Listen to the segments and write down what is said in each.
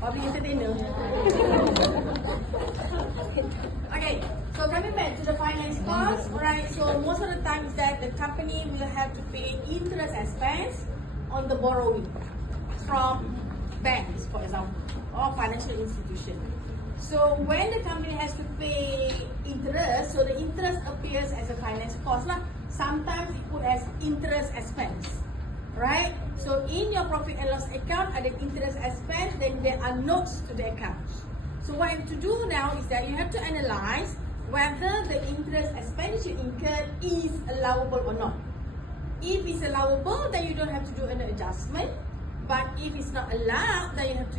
Public entertainer. Okay, so coming back to the finance cost, alright, so most of the times that the company will have to pay interest expense on the borrowing from banks, for example, or financial institution. So when the company has to pay interest, so the interest appears as a finance cost. Sometimes it put as interest expense. Right? So in your profit and loss account ada interest expense, then there are notes to the account. So what you have to do now is that you have to analyze whether the interest expenditure incurred is allowable or not. If it's allowable, then you don't have to do an adjustment. But if it's not allowed, then you have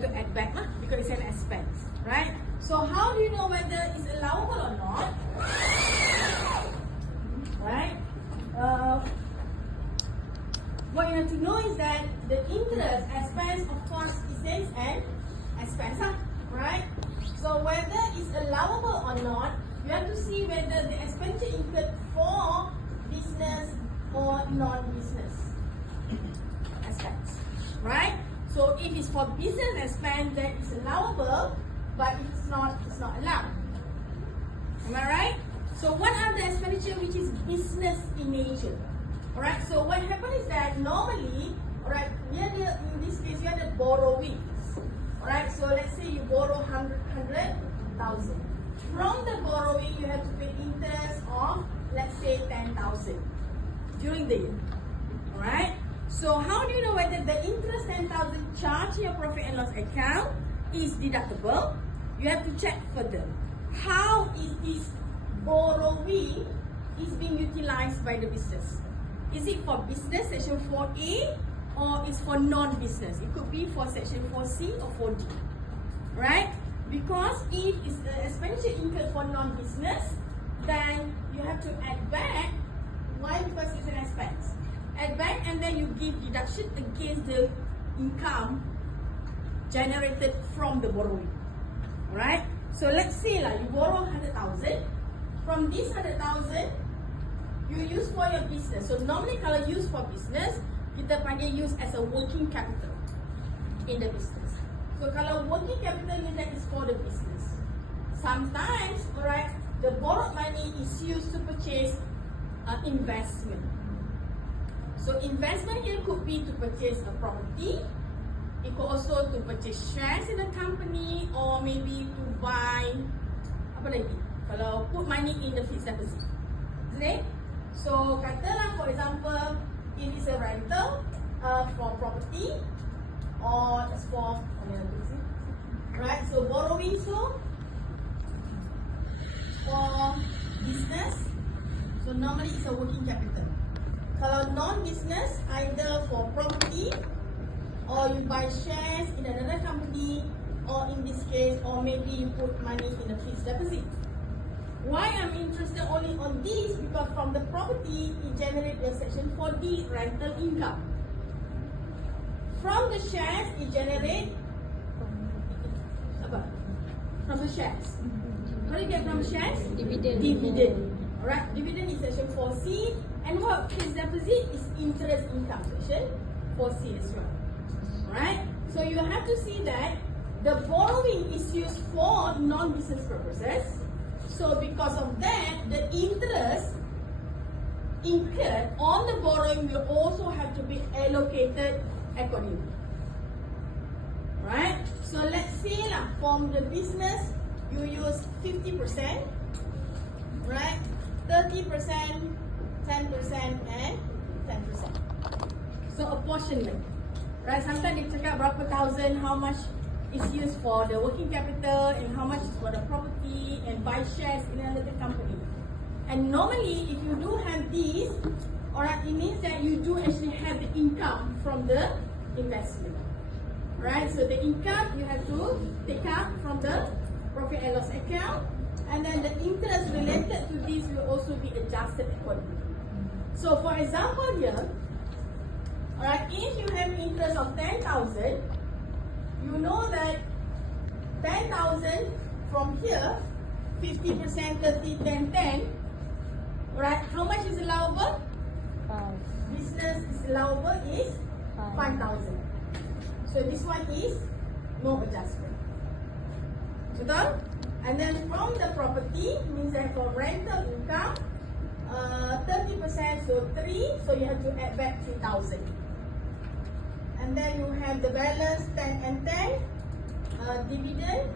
to add back because it's an expense. Right? So how do you know whether it's allowable or not? Right? What you have to know is that the interest expense, of course, is an expense, right? So whether it's allowable or not, you have to see whether the expenditure incurred for business or non-business expense, right? So if it's for business expense, then it's allowable, but if it's not allowed. Am I right? So what are the expenditure which is business in nature? Alright, so what happens is that normally, alright, in this case, you have the borrowings. Alright, so let's say you borrow 100,000. From the borrowing, you have to pay interest of, let's say, 10,000 during the year. Alright, so how do you know whether the interest 10,000 charged in your profit and loss account is deductible? You have to check further. How is this borrowing is being utilized by the business? Is it for business, section 4A, or is for non-business? It could be for section 4C or 4D, right? Because if it's expenditure incurred for non-business, then you have to add back. Why? Because it's an expense. Add back and then you give deduction against the income generated from the borrowing, right? So let's say you borrow 100,000. From this 100,000, you use for your business. So normally kalau use for business, kita panggil use as a working capital in the business. So kalau working capital means that is for the business. Sometimes, alright, the borrowed money is used to purchase investment. So investment here could be to purchase a property. It could also to purchase shares in a company, or maybe to buy apa lagi? Kalau put money in the fixed deposit. Okay? So katalah for example, if it's a rental for property or it's for right, so borrowing so for business, so normally it's a working capital. Kalau non-business, either for property or you buy shares in another company, or in this case, or maybe you put money in a fixed deposit. Why I'm interested only on this? Because from the property, it generates a section 4D rental income. From the shares, it generates from the shares. What do you get from the shares? Dividend. Alright, dividend is section 4C, and what fixed deposit is interest income, section 4C as well. Alright, so you have to see that the borrowing is used for non-business purposes. So because of that, the interest incurred on the borrowing will also have to be allocated accordingly. Right? So let's say from the business, you use 50%, right? 30%, 10%, and 10%. So apportionment. Right? Sometimes they check out berapa thousand, how much is used for the working capital and how much is for the property and buy shares in another company. And normally, if you do have these, alright, it means that you do actually have the income from the investment. Right? So the income you have to take out from the profit and loss account, and then the interest related to this will also be adjusted accordingly. So for example here, alright, if you have interest of 10,000, you know that 10,000 from here, 50%, 30, 10, 10, right? How much is allowable? 5. Business is allowable is 5,000. So this one is no adjustment. Betul? And then from the property means that for rental income, 30%, so 3, so you have to add back 3,000. And then you have the balance 10 and 10, dividend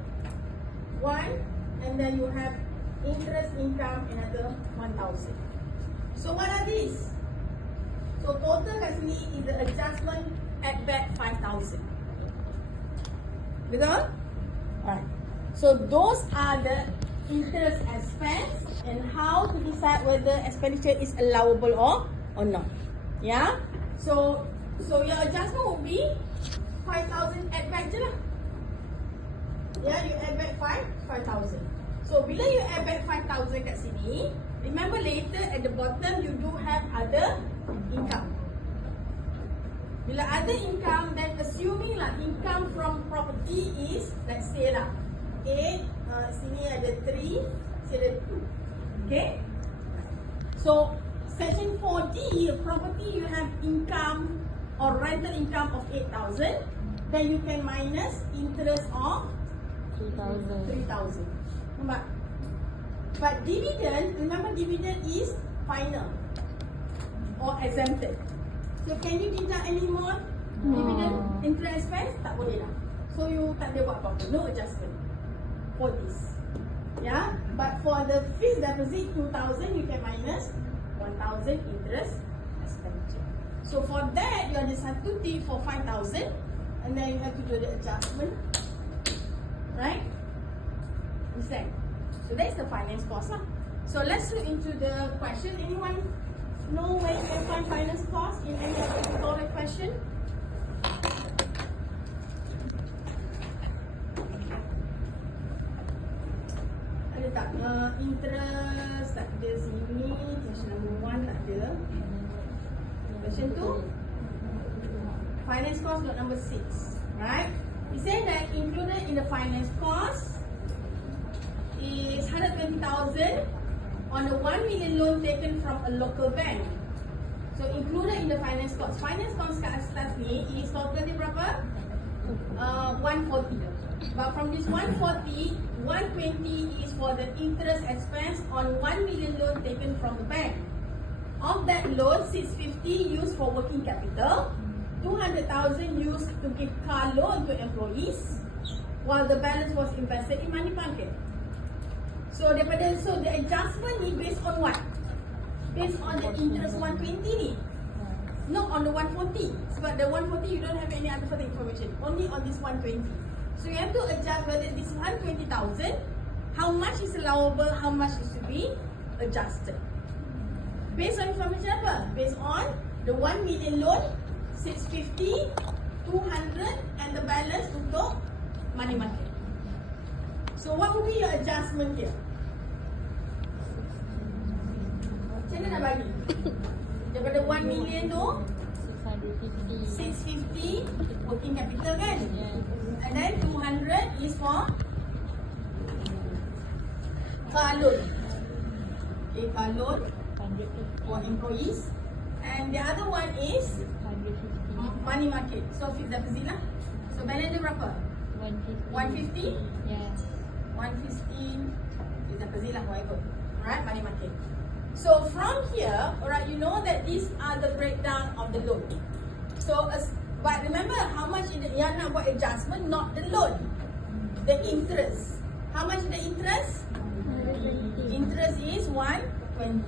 1, and then you have interest income another 1,000. So what are these? So total kat sini is the adjustment add back 5,000. Betul? Alright. So those are the interest expense and how to decide whether expenditure is allowable or not. Yeah. So your adjustment will be 5,000 add back je lah. Yeah, you add back 5,000. So bila you add back 5,000 kat sini, remember later at the bottom you do have other income. Bila other income, then assuming lah income from property is, let's say lah 8, sini ada 3, sini ada 2. Okay? So section 4D, property you have income or rental income of 8,000, then you can minus interest of 3,000. Nampak? But dividend, remember dividend is final or exempted. So can you deduct any more dividend interest expense? Tak boleh lah. So you tak boleh buat apa-apa. No adjustment for this. Yeah. But for the fixed deposit 2,000, you can minus 1,000 interest expenditure. So for that, you ada satu tip for 5,000, and then you have to do the adjustment. Right? Understand? So that's the finance cost lah. So let's look into the question. Anyone know where you can find finance cost in any of the tutorial question? Ada tak? Interest tak ada sini. Question number 1 tak ada. Question 2. Finance cost got number 6. Right? He said that included in the finance cost is 120,000 on a 1 million loan taken from a local bank. So included in the finance cost. Finance cost kat atas ni is total dia berapa? 140. But from this 140, 120 is for the interest expense on 1 million loan taken from the bank. Of that loan, 650 used for working capital, 200,000 used to give car loan to employees, while the balance was invested in money market. So the adjustment ni based on what? Based on the interest 120 ni, not on the 140. Sebab the 140 you don't have any other further information, only on this 120. So you have to adjust whether this 120,000, how much is allowable, how much is to be adjusted. Based on information apa? Based on the 1 million loan, 650, 200 and the balance untuk money market. So what will be your adjustment here? Macam mana nak bagi? Daripada 1 million tu 650 working capital kan? And then 200 is for car loan. Okay, car loan for employees. And the other one is money market. So fixed deposit lah. So balance dia berapa? 150? Yes. 150 fixed deposit lah, whatever. Alright, money market. So from here, alright, you know that these are the breakdown of the loan. So, but remember how much in the, yang nak buat adjustment, not the loan, the interest. How much is the interest? Interest is 120.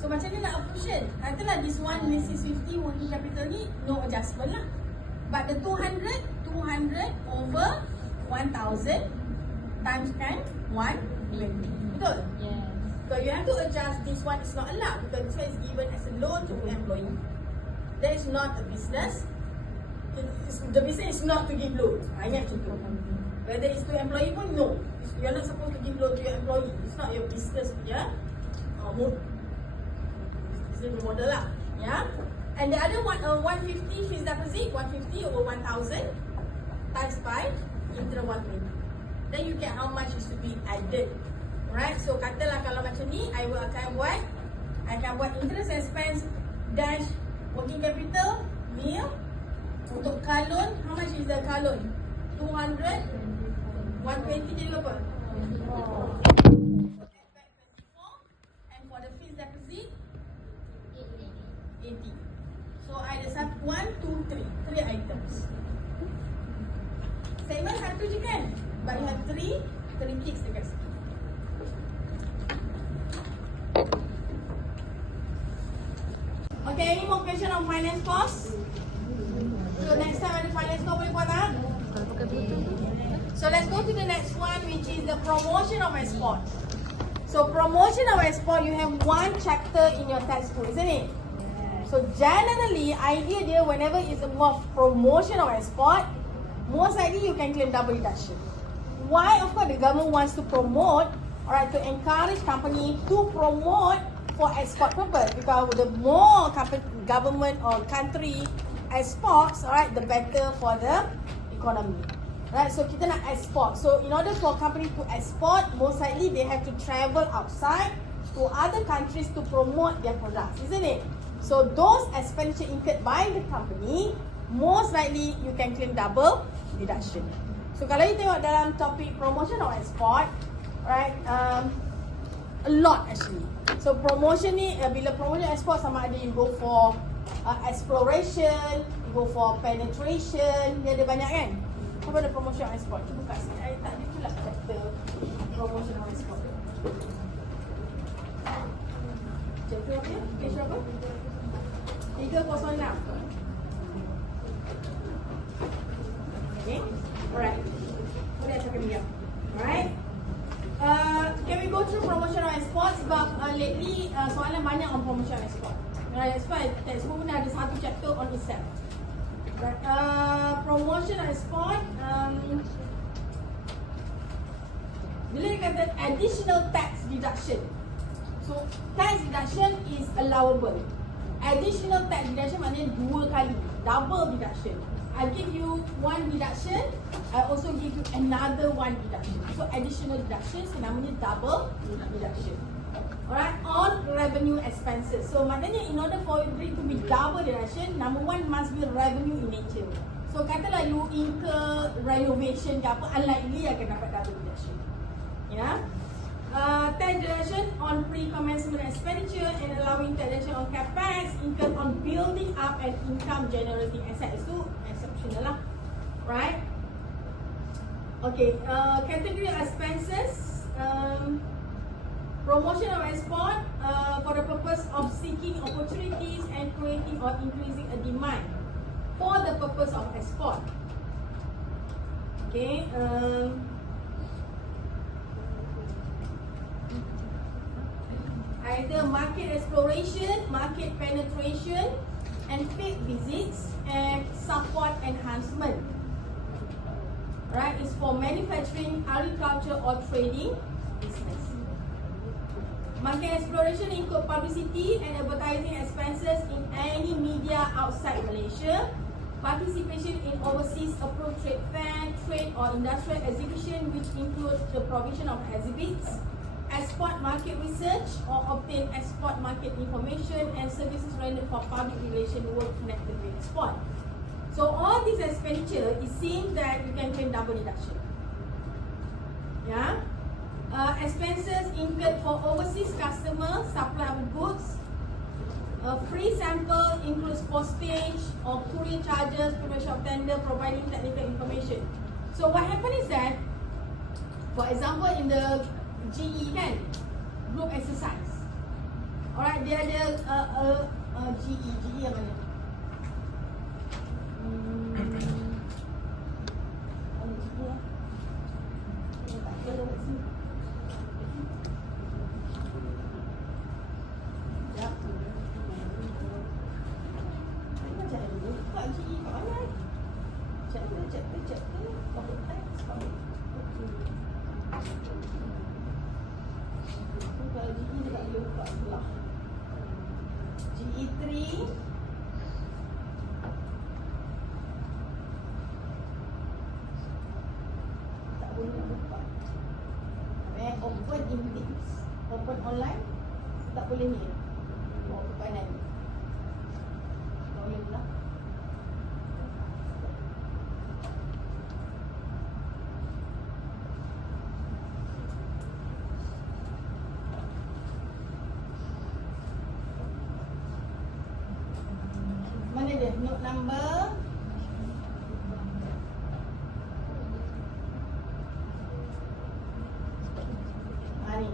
So macam ni nak apportion. Katalah this one, this is 50 working capital ni, no adjustment lah. But the 200 over 1,000 times kan 120. Betul? Yes. So you have to adjust. This one is not allowed because this one is given as a loan to an employee. That is not a business. The business is not to give loan. Ingat macam tu. Whether it's to employee pun, no. You're not supposed to give loan to your employee. It's not your business punya business model lah. Yeah. And the other one, 150 fixed deposit, 150 over 1,000 times by interest 120. Then you get how much is to be added. Right, so katalah kalau macam ni, I akan buat interest expense dash working capital nil, Untuk kalun, how much is the kalun? 200. 120 jadi berapa? 24. And for the fixed deposit 80. So I ada 1, 2, 3 items. Statement satu je kan? But you have 3 ticks dekat situ. Okay, any more question on finance cost? So next time ada finance cost boleh buat tak? So let's go to the next one, which is the promotion of export. So promotion of export, you have one chapter in your textbook, isn't it? So generally, idea dia whenever it's about promotion of export, most likely you can claim double deduction. Why? Of course, the government wants to promote, alright, to encourage company to promote for export purpose. Because the more government or country exports, alright, the better for the economy. Right, so kita nak export. So in order for company to export, most likely they have to travel outside to other countries to promote their products, isn't it? So those expenditure incurred by the company, most likely you can claim double deduction. So kalau you tengok dalam topik promotion or export, right, a lot actually. So promotion ni, bila promotion export sama ada you go for exploration, you go for penetration, dia ada banyak kan? Apa ada promotion on export? Cuba buka sini. I tak ada pula chapter promotion on export. Chapter apa ya? Page berapa? 306. Okay. Alright. Boleh cakap diam. Alright. Can we go through promotion on export? Sebab lately soalan banyak on promotion on export. That's why textbook pun ada satu chapter on itself. Right. Promotion and export. Bila dia kata additional tax deduction, so tax deduction is allowable. Additional tax deduction maknanya 2 kali, double deduction. I give you 1 deduction, I also give you another 1 deduction. So additional deduction, so namanya double deduction. Alright, on revenue expenses. So maknanya in order for it to be double deduction, number 1 must be revenue in nature. So katalah you incur renovation ke apa, unlikely akan dapat double deduction. Ya. Tax deduction on pre-commencement expenditure and allowing tax deduction on capex incurred on building up an income generating asset. Itu exceptional lah. Right? Okay, category expenses. Promotion of export for the purpose of seeking opportunities and creating or increasing a demand for the purpose of export. Okay. Either market exploration, market penetration, and field visits and support enhancement. Right, it's for manufacturing, agriculture, or trading business. Market exploration include publicity and advertising expenses in any media outside Malaysia, participation in overseas approved trade fair, trade or industrial exhibition which includes the provision of exhibits, export market research or obtain export market information and services rendered for public relation work connected with export. So all this expenditure, it seems that you can claim double deduction. Yeah. Expenses incurred for overseas customers, supply of goods. Free sample includes postage or courier charges, preparation of tender, providing technical information. So what happens is that, for example, in the GE kan, group exercise. Alright, dia ada GE yang mana? Open in Teams, open online, tak boleh ni. Oh, kanan. Tak boleh pula. note number ni.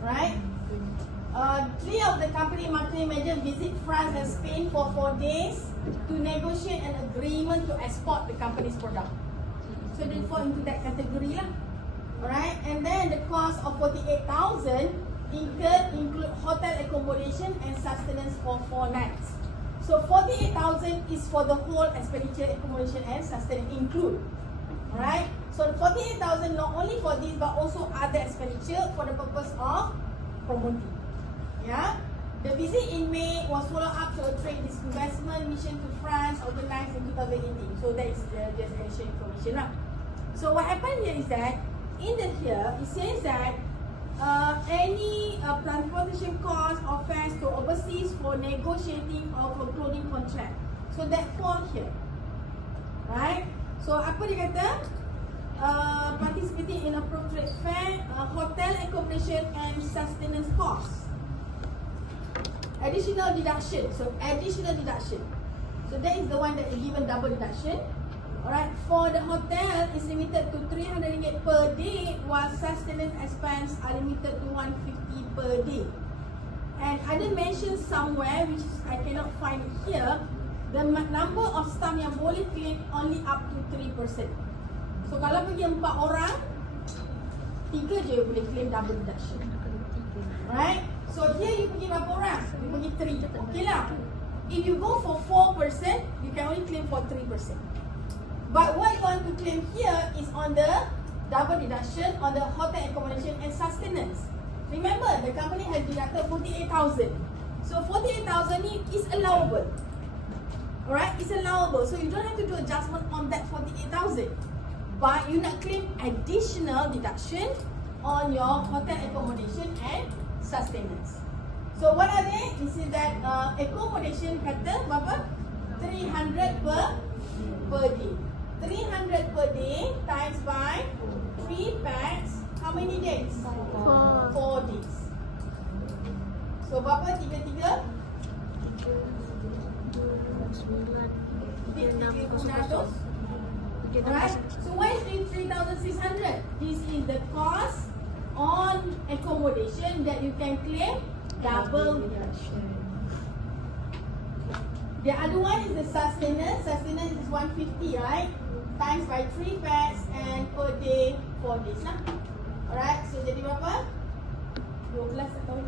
Right? Three of the company marketing manager visit France and Spain for 4 days to negotiate an agreement to export the company's product. So they fall into that category lah. Alright, and then the cost of 48,000 include hotel accommodation and sustenance for 4 nights. So 48,000 is for the whole expenditure, accommodation and sustenance include. Alright, so the 48,000 not only for this but also other expenditure for the purpose of promoting. Yeah, the visit in May was followed up to a trade investment mission to France organized in 2018. So that is just additional information lah. So what happened here is that in the here it says that any transportation cost or fares to overseas for negotiating or concluding contract. So that fall here, right? So apa dia kata? Participating in appropriate fare, hotel accommodation and sustenance costs. Additional deduction. So additional deduction. So that is the one that is given double deduction. Alright, for the hotel is limited to RM300 per day, while sustenance expense are limited to RM150 per day. And I did mention somewhere, which I cannot find it here, the number of staff yang boleh claim only up to 3%. So kalau pergi 4 orang, 3 je boleh claim double deduction. Right? So here you pergi berapa orang? You pergi 3. Okay lah. If you go for 4%, you can only claim for 3%. But what you want to claim here is on the double deduction on the hotel accommodation and sustenance. Remember, the company has deducted 48,000. So 48,000 is allowable. Alright, it's allowable. So you don't have to do adjustment on that 48,000. But you nak claim additional deduction on your hotel accommodation and sustenance. So what are they? You see that accommodation kata berapa? 300 per day. 300 per day times by 3 packs. How many days? 4 days. So berapa? 3 Alright. So why is 3,600? This is the cost on accommodation that you can claim double deduction. The other one is the sustenance. Sustenance is 150, right? Times by 3 packs and per day 4 days lah. Alright, so jadi berapa? 12 tak tahu.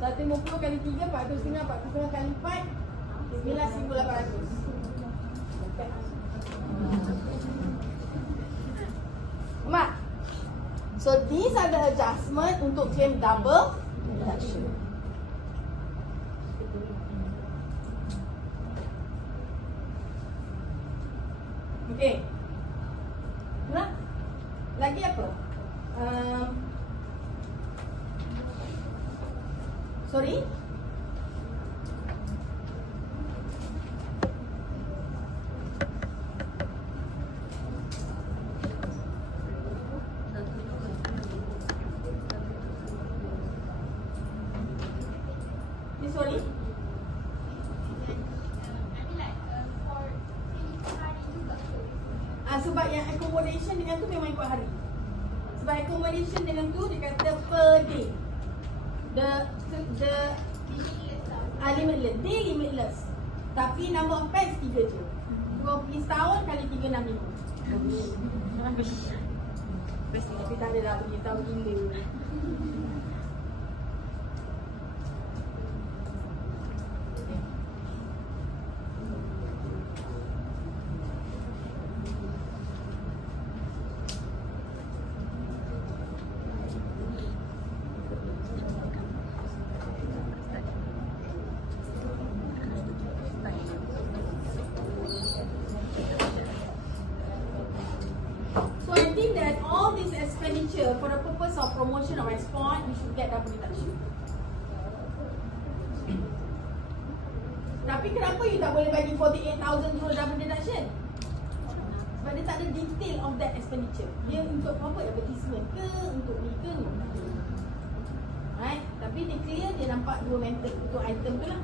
150 kali 3, 400 400 kali 4, 19,800. Mak. So these are the adjustment untuk claim double deduction. Okay. Nah, lagi apa? Sorry. Sorry. Sebab yang accommodation dengan tu memang ikut hari. Sebab accommodation dengan tu dia kata per day. The limitless. Day limitless. Tapi number of packs 3 je. Kau pergi setahun kali 3 6 minggu. Tapi tak ada dah pergi tahun gila. For the purpose of promotion of export, you should get double deduction. Tapi kenapa you tak boleh bagi 48,000 for double deduction? Sebab dia tak ada detail of that expenditure. Dia untuk apa? Advertisement ke? Untuk ni ke? Right? Tapi dia clear, dia nampak 2 method untuk item tu lah.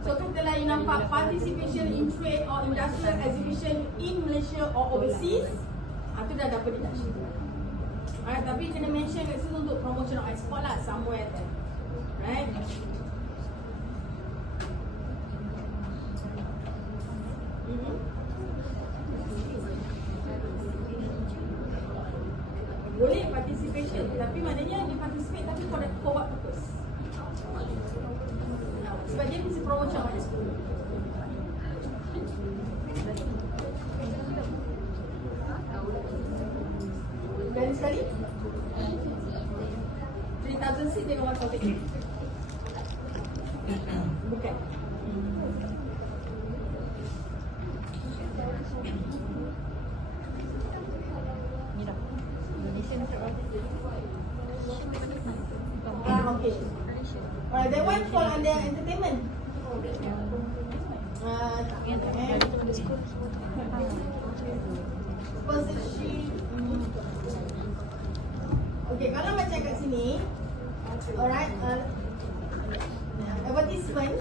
So katalah you nampak participation in trade or industrial exhibition in Malaysia or overseas, tu dah dapat deduction. Alright, tapi kena mention kat situ untuk promotion or export lah, somewhere there. Right? Boleh participation, tapi maknanya dia participate tapi for what purpose? Sebab dia mesti promotion or export. Dari sekali 3,000 seat dengan 1,000. Bukan. Okay. That one fall under entertainment. Sponsorship. Okay, kalau macam kat sini, alright, advertisement.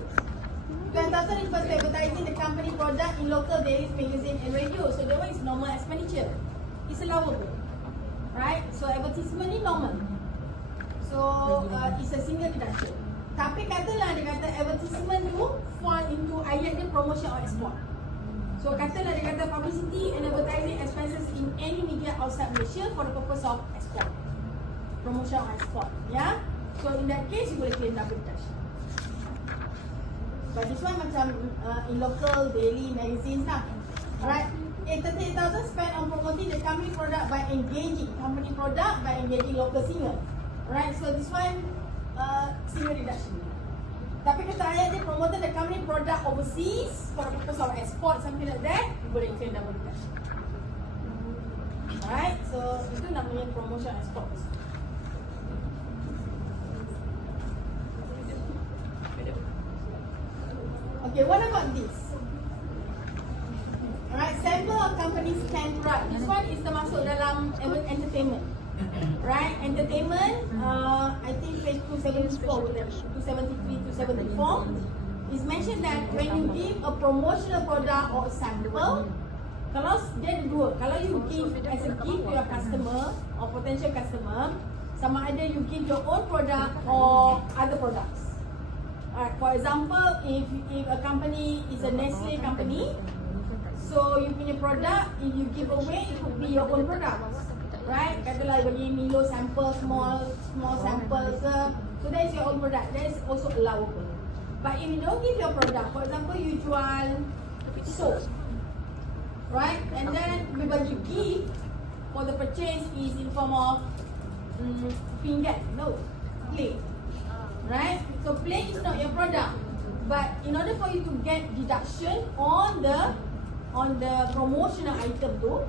10,000 refers to advertising the company product in local dailies, magazine and radio. So that one is normal expenditure. It's allowable. Right? So advertisement ni normal. So it's a single deduction. Tapi katalah dia kata advertisement tu fall into ayat dia promotion or export. So katalah dia kata publicity and advertising expenses in any media outside Malaysia for the purpose of export. Promotion or export. Yeah? So in that case you boleh claim double deduction. But this one macam in local daily magazines lah. Alright. 38,000 spent on promoting the company product by engaging local singer. Alright, so this one single deduction. Tapi kata ayat dia promoted the company product overseas for the purpose of export, something like that, boleh claim double deduction. Alright, so itu namanya promotion export. Okay, what about this? Alright, sample of companies can product. This one is termasuk dalam entertainment. Right, entertainment, I think page 274, 273, 274 is mentioned that when you give a promotional product or a sample, kalau dia ada dua, kalau you give as a gift to your customer or potential customer, sama ada you give your own product or other products. Alright, for example, if a company is a Nestle company, so you punya product, if you give away, it could be your own product. Right? Katalah bagi Milo sample, small sample ke, so that is your own product. That is also allowable. But if you don't give your product, for example, you jual soap, right? And then we bagi gift for the purchase is in form of pinggan, no, plate, right? So plate is not your product, but in order for you to get deduction on the promotional item tu,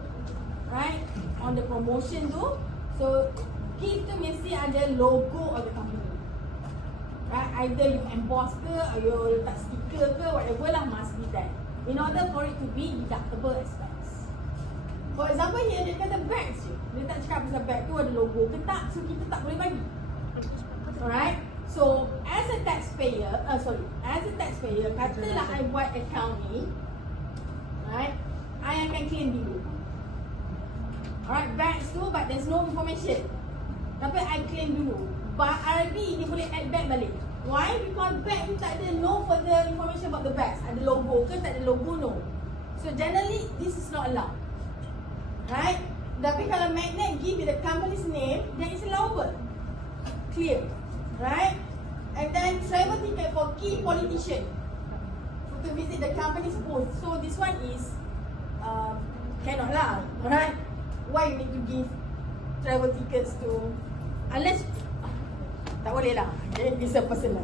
right? On the promotion tu, so gift tu mesti ada logo of the company. Right? Either you emboss ke, or you letak sticker ke, whatever lah, must be that. In order for it to be deductible expense. For example, here dia kata bags je. Dia tak cakap pasal bag tu ada logo ke tak, so kita tak boleh bagi. Alright? So, as a taxpayer, katalah I buat account ni, right? I akan claim dulu. Alright, bags tu, but there's no information. Tapi I claim dulu. But RB ni boleh add back balik. Why? Because bag ni tak ada no further information about the bags. Ada logo ke, tak ada logo, no. So generally, this is not allowed. Right? Tapi kalau magnet give you the company's name, then it's allowable. Clear. Right? And then travel ticket for key politician to visit the company's booth. So this one is cannot lah. Right? Why you need to give travel tickets to, unless tak boleh lah, okay? It's a personal.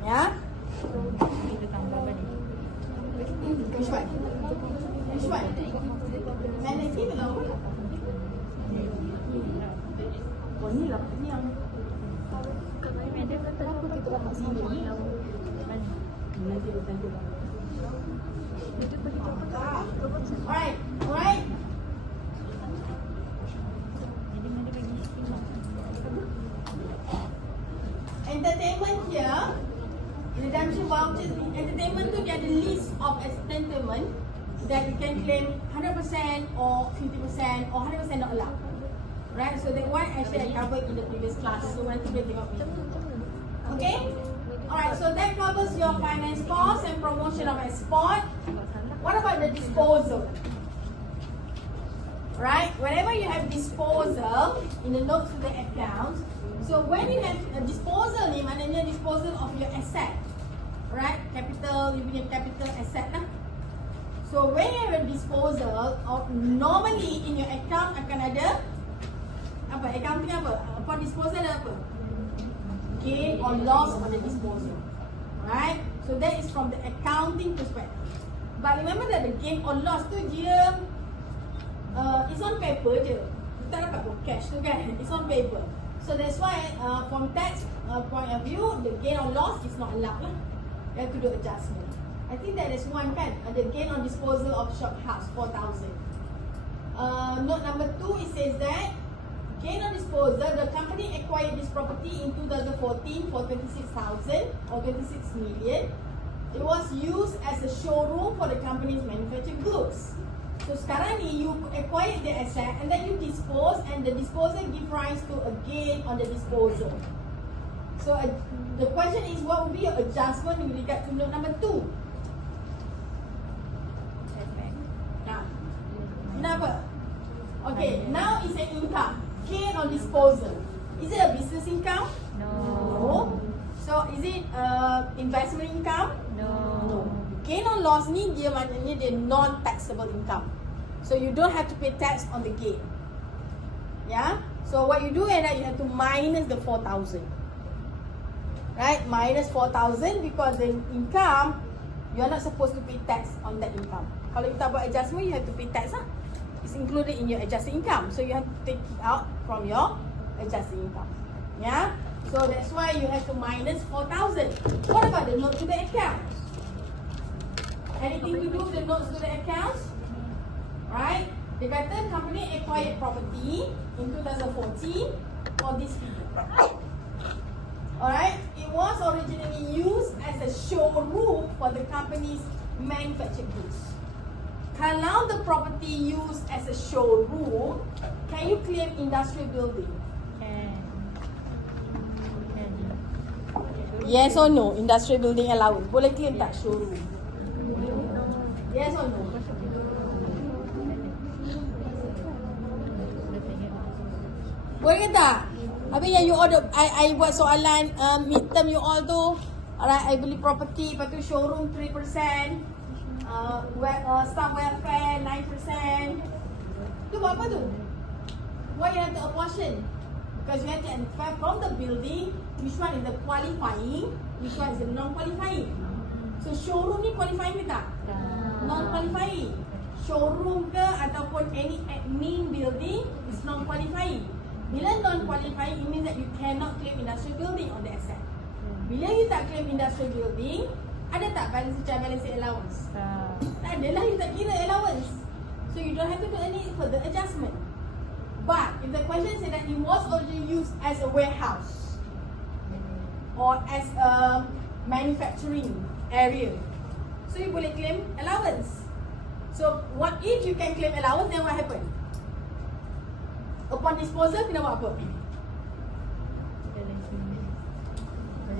Ya? Which one? Which one? Manage it lah. Oh ni lah, ni yang dia kata apa kita dapat sini. Nanti dia tanya. Alright, alright. Entertainment here Redemption vouchers, entertainment tu dia ada list of entertainment that you can claim 100% or 50% or 100% not allowed. Right? So that one actually I covered in the previous class. So nanti boleh tengok video. Okay? Alright, so that covers your finance cost and promotion of export. What about the disposal? Right? Whenever you have disposal in the notes to the accounts, so when you have a disposal ni, maknanya disposal of your asset. Right? Capital, you punya capital asset lah. So when you have a disposal, normally in your account akan ada apa? Accounting apa? Upon disposal ada apa? Gain or loss on the disposal. Right? So that is from the accounting perspective. But remember that the gain or loss tu dia it's on paper je. Tak dapat cash tu kan? It's on paper. So that's why from tax point of view, the gain or loss is not allowed lah. You have to do adjustment. I think that is one kan. The gain on disposal of shophouse 4,000. Note number 2, it says that gain on disposal, the company acquired this property in 2014 for 26,000 or 26 million. It was used as a showroom for the company's manufactured goods. So sekarang ni you acquired the asset and then you dispose, and the disposal give rise to a gain on the disposal. So the question is, what would be your adjustment with regard to note number 2? Kenapa? Okay, now it's an income. Gain on disposal. Is it a business income? No. So is it investment income? No. Gain on loss ni dia maknanya dia non-taxable income. So you don't have to pay tax on the gain. Yeah. So what you do is that you have to minus the 4,000. Right? Minus 4,000 because the income, you are not supposed to pay tax on that income. Kalau you tak buat adjustment, you have to pay tax lah. It's included in your adjusted income. So you have to take it out from your adjusted income. Yeah? So that's why you have to minus 4,000. What about the note to the accounts? Anything to do with the notes to the accounts? Right? Dia kata company acquired property in 2014 for this figure. Alright? It was originally used as a showroom for the company's manufactured goods. Kalau the property used as a showroom, can you claim industrial building? Can. Yes or no? Industrial building allowed. Boleh claim tak showroom? Yes or no? Boleh ke tak? Habis yang you order, I buat soalan midterm you all tu, alright, I beli property, lepas tu showroom 3%, staff welfare 9%. Tu buat apa tu? Why you have to apportion? Because you have to infer from the building which one is the qualifying, which one is the non-qualifying. So showroom ni qualifying ke tak? Non-qualifying. Showroom ke ataupun any admin building is non-qualifying. Bila non-qualifying, it means that you cannot claim industrial building on the asset. Bila you tak claim industrial building, ada tak balance charge, balance allowance? Tak ada lah, you tak kira allowance. So you don't have to do any further adjustment. But if the question said that it was originally used as a warehouse or as a manufacturing area, so you boleh claim allowance. So what if you can claim allowance, then what happen? Upon disposal, kena buat apa?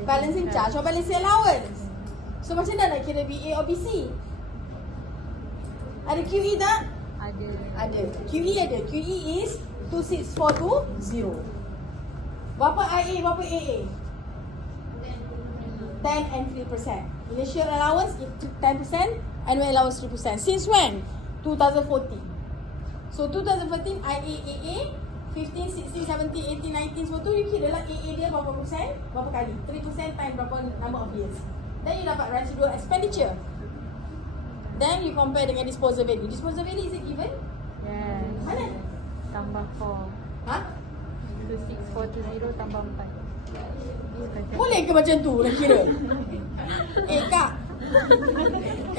Balancing charge or balancing allowance. So macam mana nak kira BA or BC? Ada QE tak? Ada. QE ada. QE is 26420. Berapa IA, berapa AA? 10 and 3%. Initial allowance 10%, annual allowance 3%. Since when? 2014. So 2014 IAAA 15, 16, 17, 18, 19 semua tu you kira lah AA dia berapa persen, berapa kali, 3% times berapa number of years. Then you dapat residual expenditure. Then you compare dengan disposal value. Disposal value is it given? Yes. Mana? Tambah 4. Ha? 26420 tambah 4. Boleh ke macam tu nak kira? Kak,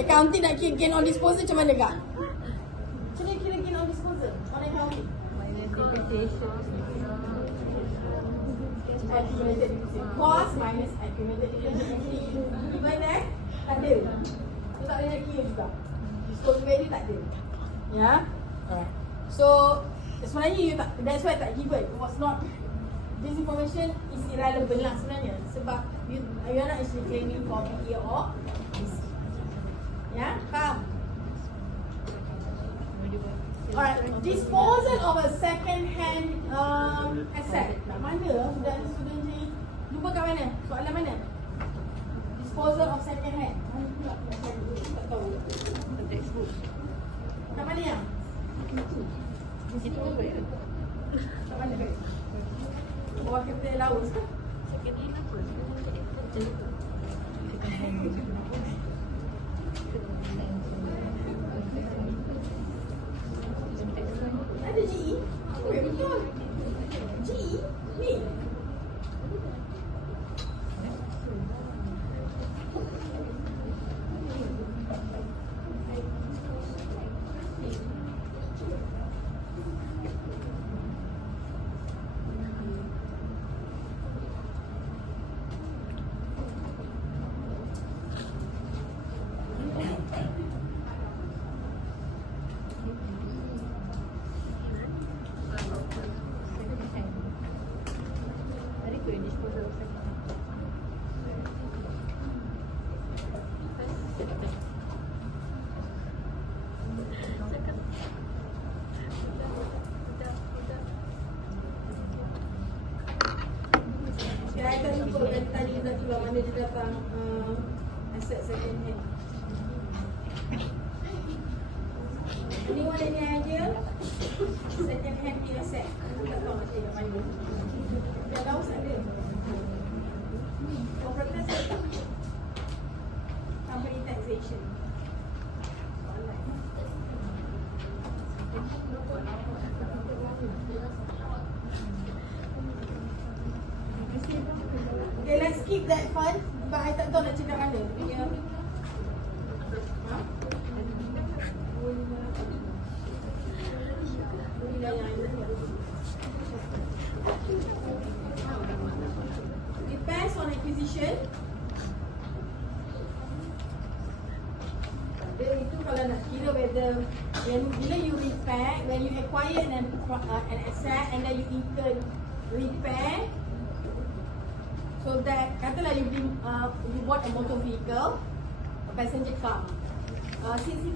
accounting nak kira gain on disposal macam mana kak? Macam mana kira gain on disposal on accounting? Minus depreciation. accumulated depreciation. Cost minus accumulated depreciation. Given that, tak ada. So tak boleh nak kira juga. Disposal value tak ada. Ya. Alright. So sebenarnya you tak, that's why tak given. It was not, this information is irrelevant lah sebenarnya. Sebab you are not actually claiming for PE or PC. Ya, faham? Alright, disposal of a second hand asset. Kat mana student ni? Lupa kat mana? Soalan mana? Disposal of second hand. Mana pula? Tak tahu. Kat mana yang? Itu apa ya? Kat mana? Bawah capital allowance ke? Second hand apa? Ada GE? Okay, betul. GE? Ni? Saya akan lupa tadi mana dia datang asset second hand. Anyone any idea? Second hand ni asset. Aku tak tahu macam kat mana. Yang tahu tak ada. Operator saya tak. Company taxation. Okay, let's skip that fund. But I tak tahu nak cakap mana. Ya. Ha? Depends on acquisition. Dia itu kalau nak kira whether bila you repair, when you acquire an asset and then you incur repair. So that, katalah you bought a motor vehicle, a passenger car, 60,000,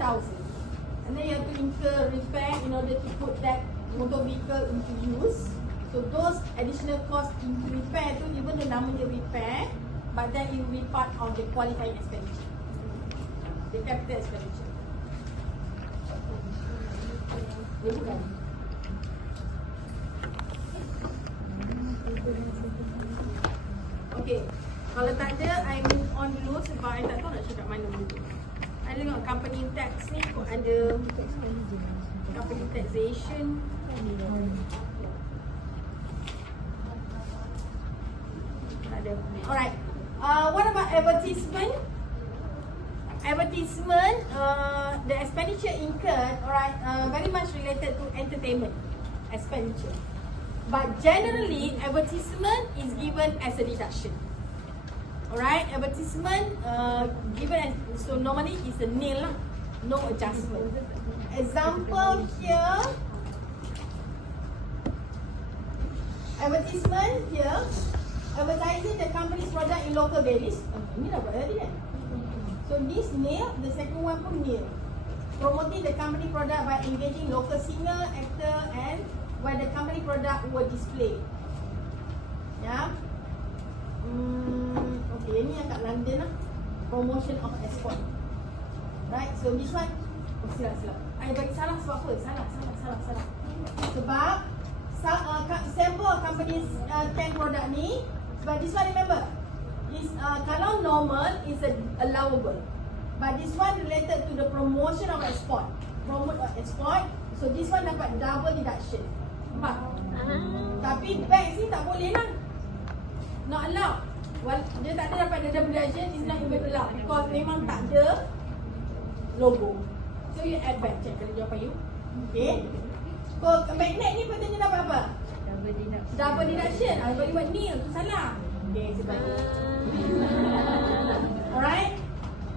and then you have to incur repair in order to put that motor vehicle into use. So those additional costs into repair tu, even the namanya repair, but then it will be part of the qualifying expenditure, the capital expenditure. Bukan. Okay, kalau tak ada, I move on dulu sebab I tak tahu nak cakap mana dulu. I tengok company tax ni kok ada company taxation. Tak ada. Alright. What about advertisement? Advertisement, the expenditure incurred, alright, very much related to entertainment expenditure. But generally, advertisement is given as a deduction. Alright, advertisement given as, so normally is a nil lah, no adjustment. Example here, advertisement here, advertising the company's product in local dailies. Ini dah buat tadi kan? So this nil, the second one pun nil. Promoting the company product by engaging local singer, actor and where the company product were displayed. Ya. Okay, ini yang kat London lah. Promotion of export. Right, so this one, oh silap. I bagi salah sebab apa? Salah. Sebab sample company's 10 product ni, sebab this one remember, is kalau normal is allowable. But this one related to the promotion of export. Promote of export. So this one dapat double deduction. Faham? Tapi bags ni tak boleh lah. Not allowed. Well, dia tak ada dapat double deduction, is not even allowed because memang tak ada logo. So you add back. Check kalau jawapan you. Okay. So magnet ni patutnya dapat apa? Double deduction. Kalau you buat nil, tu salah. Okay, sebab alright.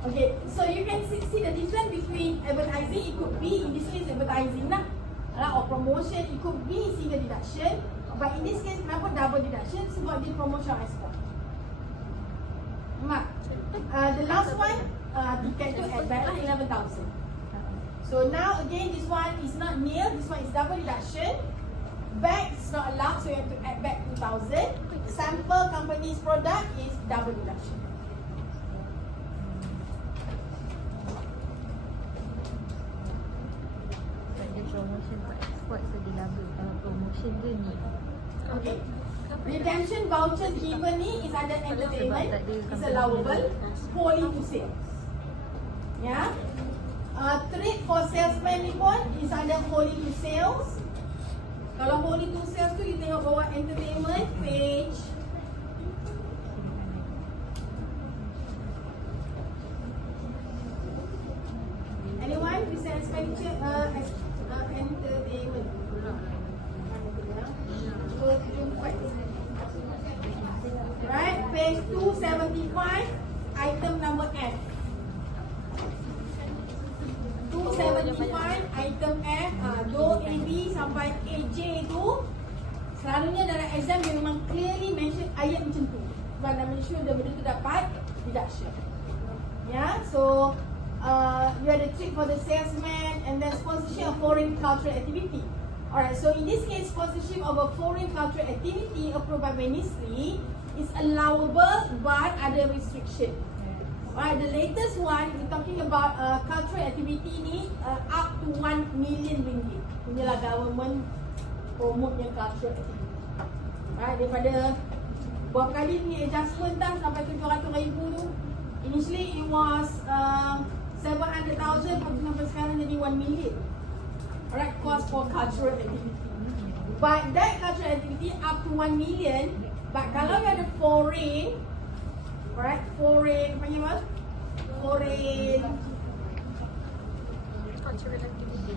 Okay, so you can see the difference between advertising. It could be, in this case, advertising lah, or promotion. It could be single deduction. But in this case, kenapa double deduction? Sebab dia promotion export. Mak, the last one, tiket tu add back lah 11,000. So now again, this one is not nil. This one is double deduction. Back is not allowed, so you have to add back 2,000. Sample company's product is double deduction. Promotion tak export, so dia double. Promotion ke ni? Okay. Redemption vouchers given ni is under entertainment. It's allowable. Wholly to sales. Yeah. Trade for salesman ni pun is under wholly to sales. Kalau wholly to sales tu, you tengok bawah entertainment page. Anyone? Recent expenditure entertainment. Right, page 275, item number F. 275, item F, do AB sampai AJ tu, selalunya dalam exam dia memang clearly mention ayat macam tu. Sebab nak make sure benda tu dapat deduction. Yeah, so you have the trick for the salesman and then sponsorship of foreign cultural activity. Alright, so in this case, sponsorship of a foreign cultural activity approved by ministry is allowable but ada restriction. Alright, the latest one, we're talking about cultural activity ni up to 1 million ringgit. Inilah government promote yang cultural activity. Alright, daripada berapa kali ni adjustment dah sampai 700,000 tu. Initially it was 700,000, sampai sekarang jadi 1 million. Alright, cost for cultural activity. But that cultural activity up to 1 million. But kalau you ada foreign, alright, foreign, panggil apa? Foreign Cultural activity.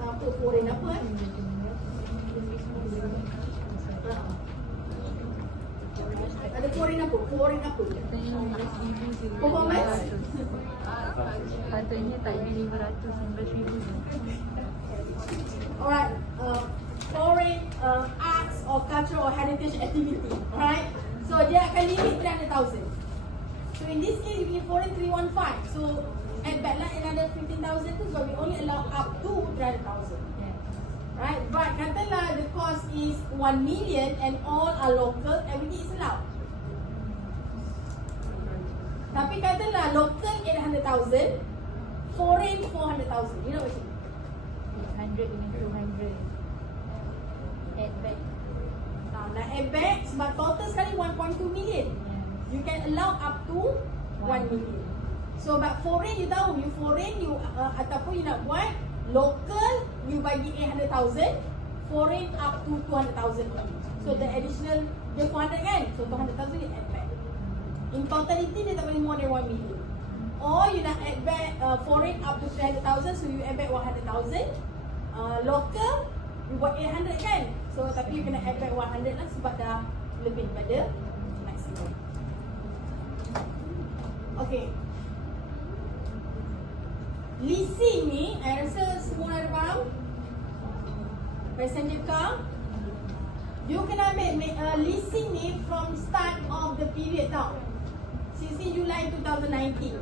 Apa foreign apa Ada foreign apa? Foreign apa? Performance? Patutnya tak ada 500-19,000. Alright, foreign arts or cultural or heritage activity, alright? So dia akan limit 300,000. So in this case, you give foreign 315. So add back lah another 15,000 tu, so we only allow up to 300,000. Right? But katalah the cost is 1 million and all are local, everything is allowed. Tapi katalah local 800,000, foreign 400,000. You know what I mean? 100 dengan 200. Add back. Nak add back sebab total sekali 1.2 million. You can allow up to 1 million. So but foreign you tahu, you foreign you ataupun you nak buat local you bagi 800,000, foreign up to 200,000 only. So the additional dia 400 kan? So 200,000 you add back. In totality dia tak boleh more than 1 million. Or you nak add back foreign up to 300,000, so you add back 100,000. Local you buat 800 kan? So tapi you kena add back 100 lah sebab dah lebih daripada maximum. Okay. Leasing ni, saya rasa semua dah faham. Passenger car. You kena ambil leasing ni from start of the period tau. 16 Julai 2019.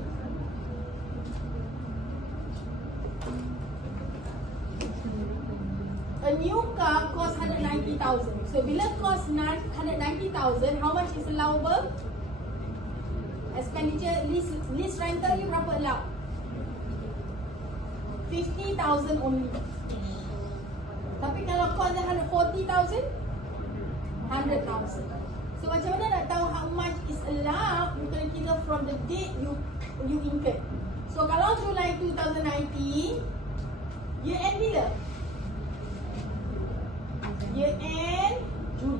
A new car cost 190,000. So bila cost 190,000, how much is allowable? Expenditure lease rental you berapa allow? 50,000 only. Tapi kalau cost dah 140,000, 100,000. So macam mana nak tahu how much is allowed? You kena kira from the date you incur. So kalau Julai 2019, year end bila? Year end Jun.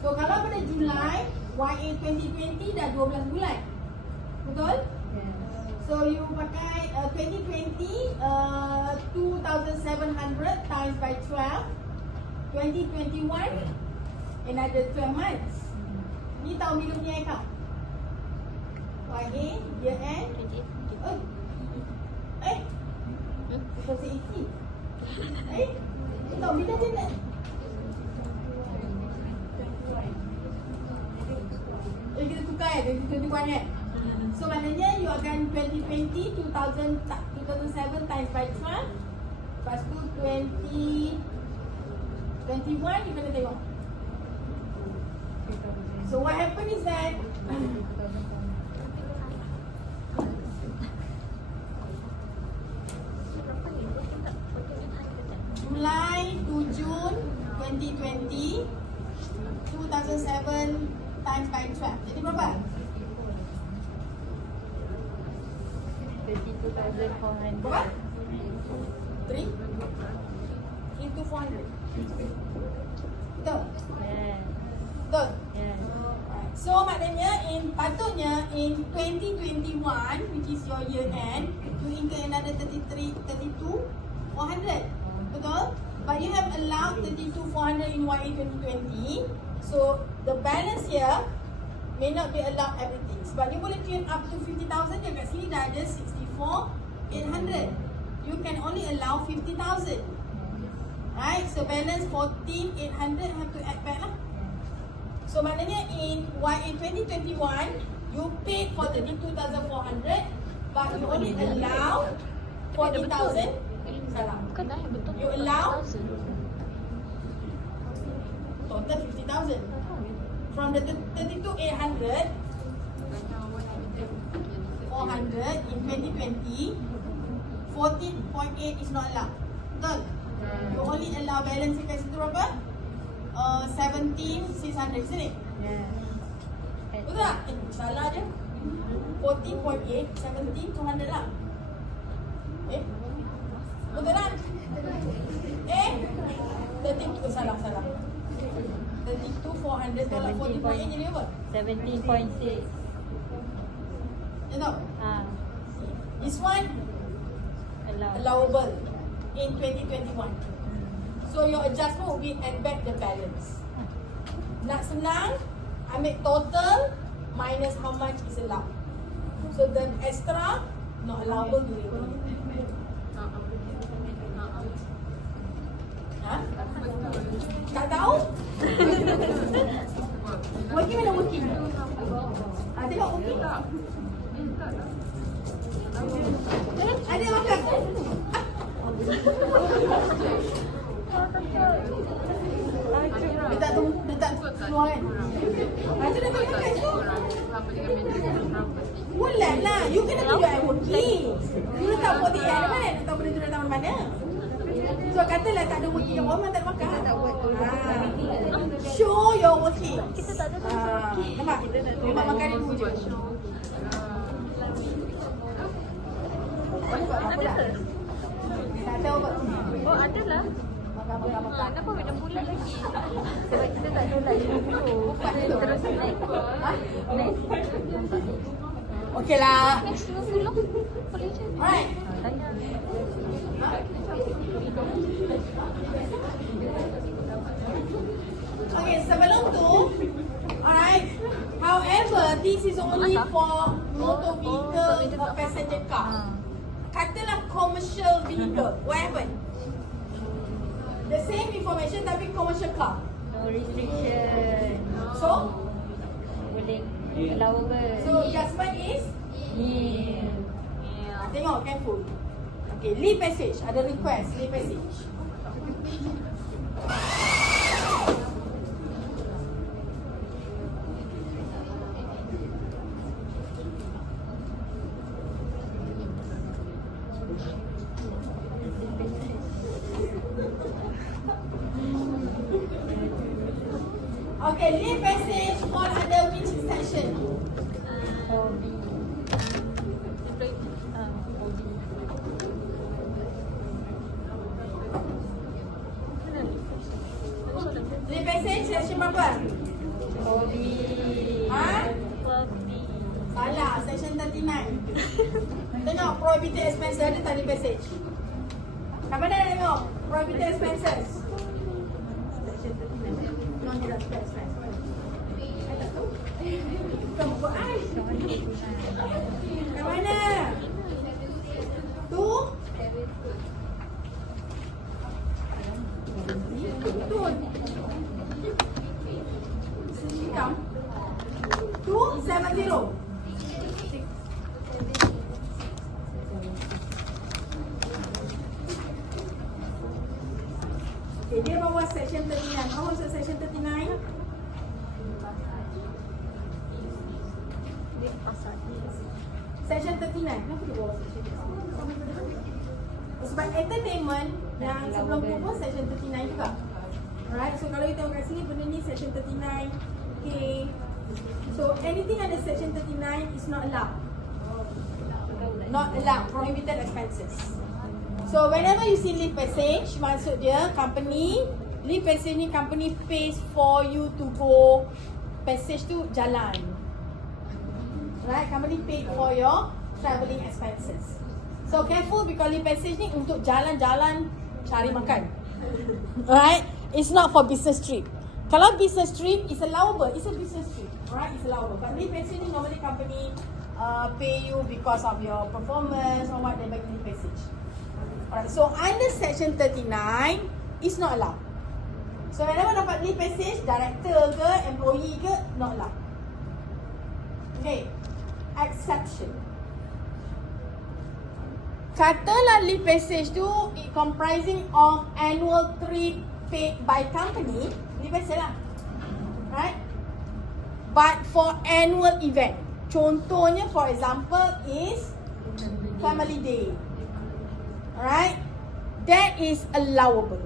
So kalau pada Julai, YA 2020 dah 12 bulan. Betul? So you pakai 2020 2,700 times by 12. 2021, another 12 months. Ni tahun bila punya account? YA, year end. 28. Because it's 18. Ni tahun bila je nak? Kita tukar 2021 kan? So maknanya you akan 2020, 2007 times by 12. Lepas tu 2021 you kena tengok. So what happened is that July to June 2020, 2007 times by 12. Jadi berapa? 32,400. Berapa? 3 into 400. Betul? Yes. Betul? Yes. So maknanya patutnya in 2021, which is your year end, you incur another 32,400. Betul? But you have allowed 32,400 in YA 2020. So the balance here may not be allowed everything. Sebab you boleh claim up to 50,000 je, kat sini dah ada 64,800. You can only allow 50,000. Right? So balance 14,800 have to add back lah. So maknanya in YA 2021, you paid for 32,400, but you only allow 40,000. Salah. Bukan dah betul. You allow total 50,000. From the 32,800, 400 in 2020, 14.8 is not allowed. Betul? You only allow balance kat situ berapa? 17,600, isn't it? Yes. Betul tak? Salah je. 14.8, 17,200 lah. Betul tak? 32, salah. 32,400 tolak 14.8 jadi apa? 17.6. You know? This one Allowed. allowable in 2021. So your adjustment will be add back the balance. Nak senang, ambil total minus how much is allowed. So the extra not allowable during the year. Ha? Tak tahu? Working mana working? Tengok working. Ada makan. Dia tak keluar kan? Itu dah makan tu. Bulan lah. You kena tunjuk I working. You letak body yang mana? Letak body tu datang mana? So katalah tak ada working kat rumah, tak ada makan. Show your working. Kita tak ada working. Nampak? Memang makan dia dulu je. Tak tahu apa. Oh, ada lah. Makan. Kenapa minum bulan lagi? Sebab kita tak ada lagi dulu. Terus naik. Naik. Okey lah. Next 50. Boleh je. Alright. Tanya. Okay, sebelum tu, alright. However, this is only for motor vehicle or passenger car. Katalah commercial vehicle, what happened? The same information tapi commercial car. No restriction. So, Boleh. Allowable. so adjustment is, Yeah. tengok careful. Okay, leave passage, ada request, leave passage. Okay, leave passage fall under which section? Hobby. Hobby. Leave passage section berapa? Hobby. Ha? Hobby. Salah, section 39. Tengok prohibited expenses ada tak leave passage? Kat mana nak tengok prohibited expenses? memang tidak suka expense. I tak tahu. Bukan buat I. Kat mana? Tu? Betul. Hitam. Tu 70. Okay, dia bawa section 39. How was the section 39? Section 39. Kenapa dia bawa section 39? Sebab entertainment yang sebelum tu pun section 39 juga. Alright, so kalau you tengok kat sini benda ni section 39. Okay. So anything under section 39 is not allowed. Not allowed. Prohibited expenses. So whenever you see leave passage, maksud dia company, leave passage ni company pays for you to go passage tu jalan. Right, company paid for your travelling expenses. So careful because leave passage ni untuk jalan-jalan cari makan. Right, it's not for business trip. Kalau business trip, it's allowable. It's a business trip. Right, it's allowable. But leave passage ni normally company pay you because of your performance or what they bagi leave passage. Alright, so under section 39 is not allowed. So whenever dapat leave passage, director ke, employee ke, not allowed. Okay, exception. Katalah leave passage tu it comprising of annual trip paid by company, leave passage lah. Right? But for annual event, contohnya for example is family day. Alright, that is allowable,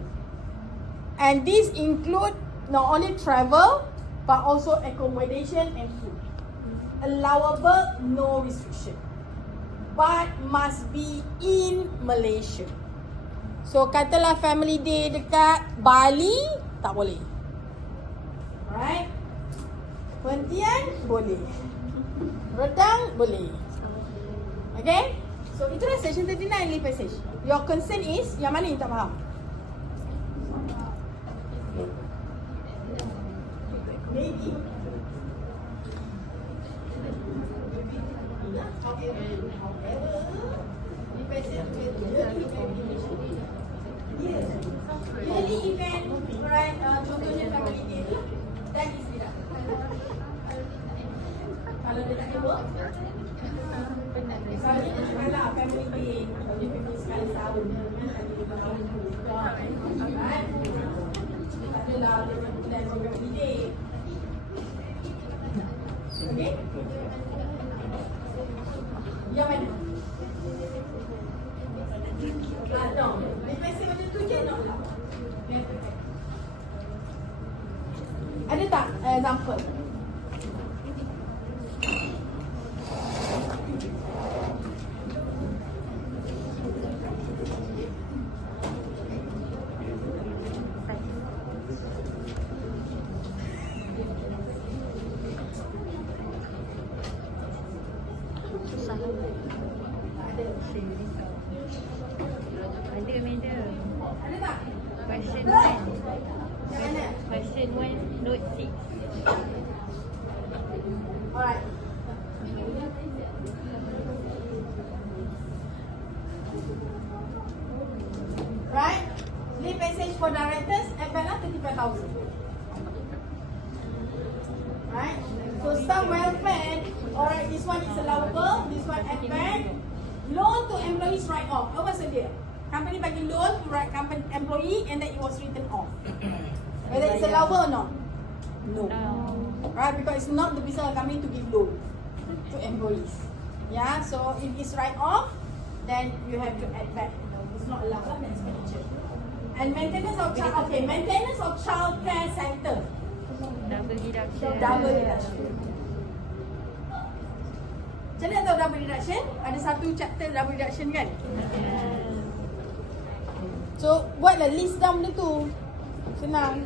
and this include not only travel but also accommodation and food. Allowable, no restriction, but must be in Malaysia. So katalah family day dekat Bali, tak boleh. Alright, Pontian boleh, Redang boleh. Okay, so itulah section 39 leave passage. Your concern is, yang mana you tak faham? Maybe. Yearly event, right? Contohnya family day tu, that is tidak. Kalau dia tak ada kalau kita cakap lah family day, kalau dia family sekali setahun kan, ada 5 tahun juga kan, tak adalah dia plan for family day. Okay? Yang mana? No, dia pasti macam tu je, no. Ada tak example? Ada meja. Ada tak? Question 1. Yang mana? Question 1 note 6. Alright. Right? Leave passage for directors, FNA 35,000. Right? So some welfare, alright, this one is allowable, this one FN. Loan to employees write off. Apa maksud dia? Company bagi loan to right company employee and then it was written off. Whether it's allowable or not? No. Right? Because it's not the business of the company to give loan to employees. Yeah, so if it's write off, then you have to add back. It's not allowed lah, expenditure. And maintenance of child, okay, maintenance of child care center. Double deduction. Double deduction. Macam mana tahu double deduction? Ada satu chapter double deduction kan? So, buatlah list down benda tu. Senang.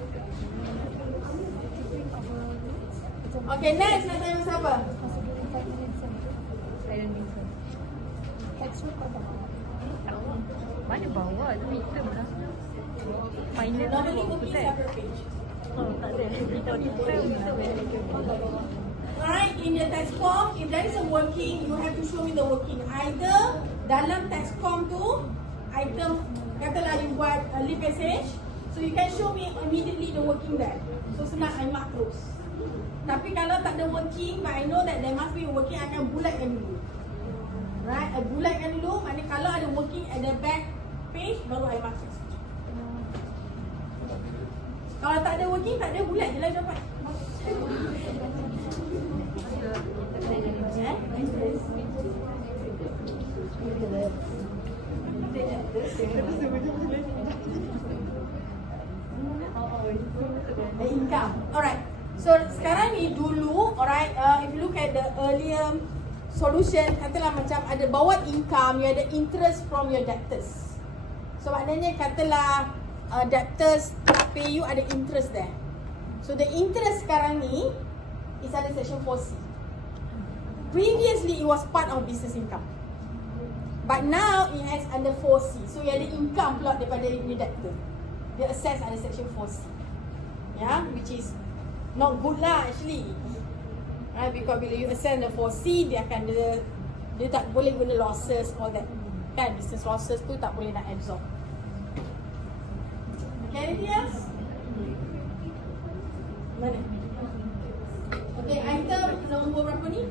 Okay, next nak tanya pasal apa? Mana bawah tu hitam lah. Final Normally tu would be betul. separate page. Oh, tak ada. Alright, in the text form, if there is a working, you have to show me the working. Either dalam text form tu, item, katalah you buat a lead message, so you can show me immediately the working there. So senang, I mark terus. Tapi kalau tak ada working, but I know that there must be a working, I akan bulatkan dulu. Right, I bulatkan dulu, maknanya kalau ada working at the back page, baru I mark terus. Kalau tak ada working, tak ada, bulat je lah dapat. The income. Alright. So sekarang ni dulu, alright, if you look at the earlier solution, katalah macam ada bawa income, you ada interest from your debtors. So maknanya katalah debtors nak pay you, ada interest there. So the interest sekarang ni is under section 4C. Previously it was part of business income, but now it has under 4C. So you ada income pula daripada your debtor. Dia assess under section 4C. Yeah, which is not good lah actually. Right, because bila you assess under 4C, dia akan dia tak boleh guna losses all that. Kan, business losses tu tak boleh nak absorb. Okay, anything else? Mana? Okay, item nombor berapa ni?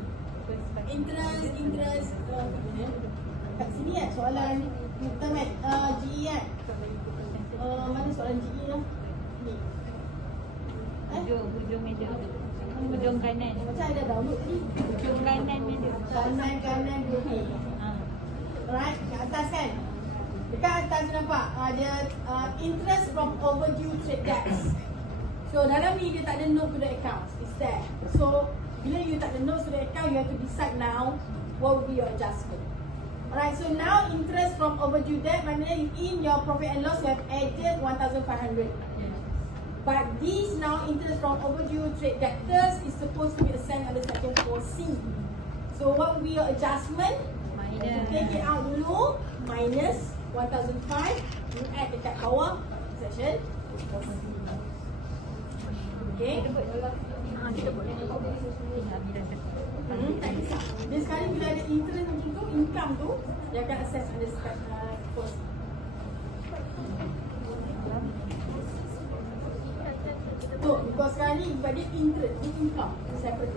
Interest. Kat sini kan soalan term kan? GE kan? Mana soalan GE lah? Ni. Hujung meja. Hujung kanan. Macam ada download tadi. Hujung kanan meja. Kanan dua ni. Alright, kat atas kan? Dekat atas nampak ada interest from overdue trade debts. So dalam ni dia tak ada note to the accounts. It's there. So bila you tak ada note to the account, you have to decide now what will be your adjustment. Alright, so now interest from overdue debt, maknanya in your profit and loss you have added 1,500. But this now interest from overdue trade debtors is supposed to be assigned under section 4C. So what will be your adjustment? Minus. Take it out dulu, minus 1,500. You add dekat bawah section 4C. Okay? Kita boleh Tak kisah. Dia sekarang bila ada interest macam tu, income tu, dia akan assess under cost. Tu, because sekarang ni sebab dia interest, dia income separate.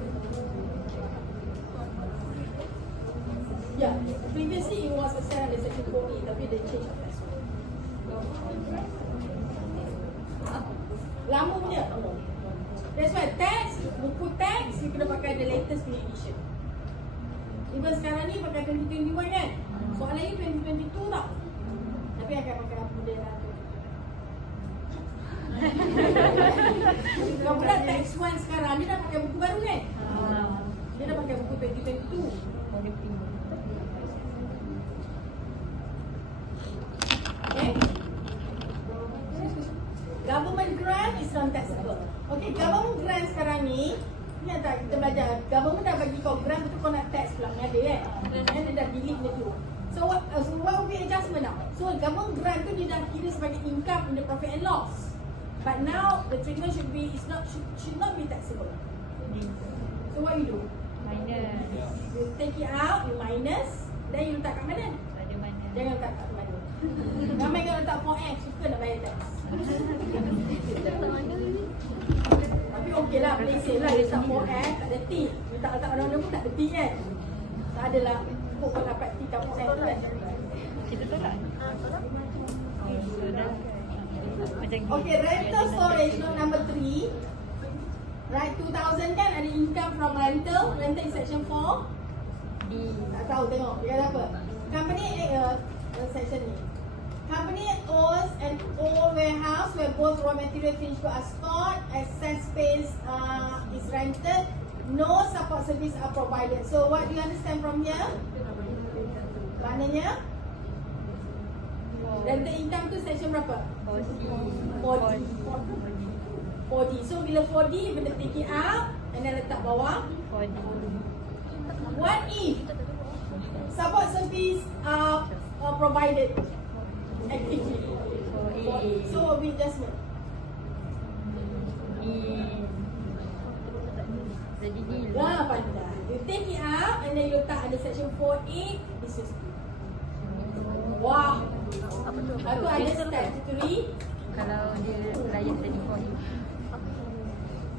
Yeah, previously it was assessed under section 4A, tapi dia change of tax. Lama punya. That's why tax, buku tax, you kena pakai the latest punya edition. Even sekarang ni pakai 2021 kan? Soalannya 2022 tau. Tapi akan pakai apa benda lah tu. Kalau pula tax one sekarang, dia dah pakai buku baru kan? Dia dah pakai buku 2022. Okay? Government grant is non-taxable. Okay, government grant sekarang ni, ingat tak kita belajar, government dah bagi kau grant, betul kau nak tax pula, ada kan? Dan dia dah delete dia tu. So what will be adjustment now? So government grant tu dia dah kira sebagai income in the profit and loss. But now the treatment should not be taxable. So what you do? Minus. You take it out, you minus, then you letak kat mana? Pada mana? Jangan letak kat mana. Ramai kalau letak 4F, suka nak bayar tax. Tapi okey lah, boleh save lah. Dia tak 4F, tak ada T. Dia tak letak mana-mana pun tak ada T kan. Tak adalah kok kau dapat T kat 4F tu kan. Kita tolak? Oh, sudah. Macam gini. Okay, rental storage note number 3. Right, 2000 kan ada income from rental. Rental is section 4. Tak tahu, tengok. Dia kata apa? Company section ni. Company owns an old warehouse where both raw material and finished goods are stored. Excess space is rented. No support service are provided. So what do you understand from here? Maknanya rental income tu section berapa? 4D. So bila 4D you kena take it out and then letak bawah 4D. What if support service are provided actively? So will be adjustment. Ni. Jadi ni. Wah, pandai. You take it out and then you letak ada section 4A business school. Wah. Apa tu? Lepas tu ada statutory. Kalau dia layan tadi 4A.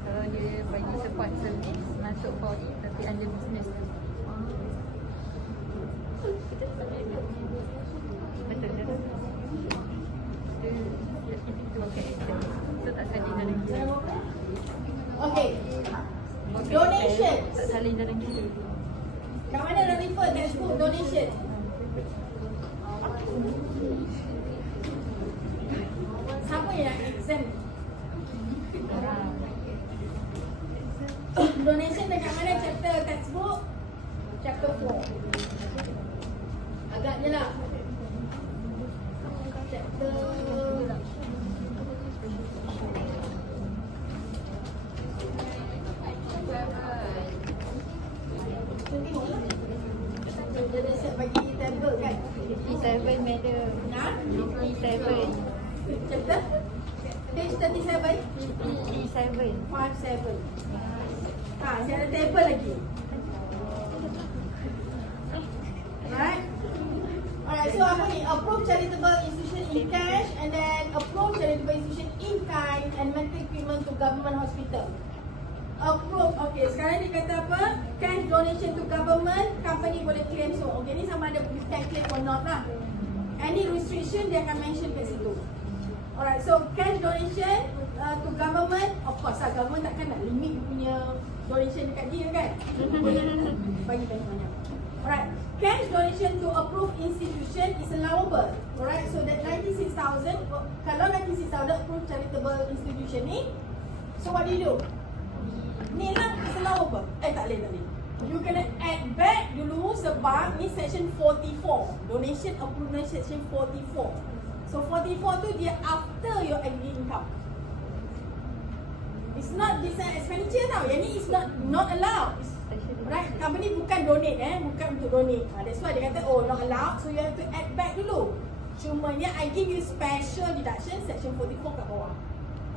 Kalau dia bagi support service masuk 4A tapi under business tu. Betul je tu. Itu okey. Itu tak salin dalam kita. Okay. Donation. Tak salin dalam kita. Kat mana dah refer textbook donation? Siapa yang exam? Donation dekat mana chapter textbook? Chapter 4. Agaknya lah. Chapter donation bagi table kan? 57 madam. Ha? 57. Chapter? Page 37? 57. 57. Ha, saya ada table lagi. Right? Alright, so apa ni? Approve charitable institution in cash and then approve charitable institution in kind and medical equipment to government hospital. Approve. Okay, sekarang dia kata apa? Cash donation to government, company boleh claim. So, okay, ni sama ada you can claim or not lah. Any restriction dia akan mention kat situ. Alright, so cash donation to government, of course lah, government takkan nak limit punya donation dekat dia kan? Bagi banyak-banyak. Alright, cash donation to approved institution is allowable. Alright, so that 96,000, kalau 96,000 approved charitable institution ni, so what do you do? Ni lah, is allowable. Tak boleh. You kena add back dulu sebab ni section 44. Donation approved section 44. So 44 tu dia after your aggregate income. It's not business expenditure tau. Yang ni is not allowed. Right? Company bukan donate bukan untuk donate. That's why dia kata not allowed. So you have to add back dulu. Cumanya I give you special deduction section 44 kat bawah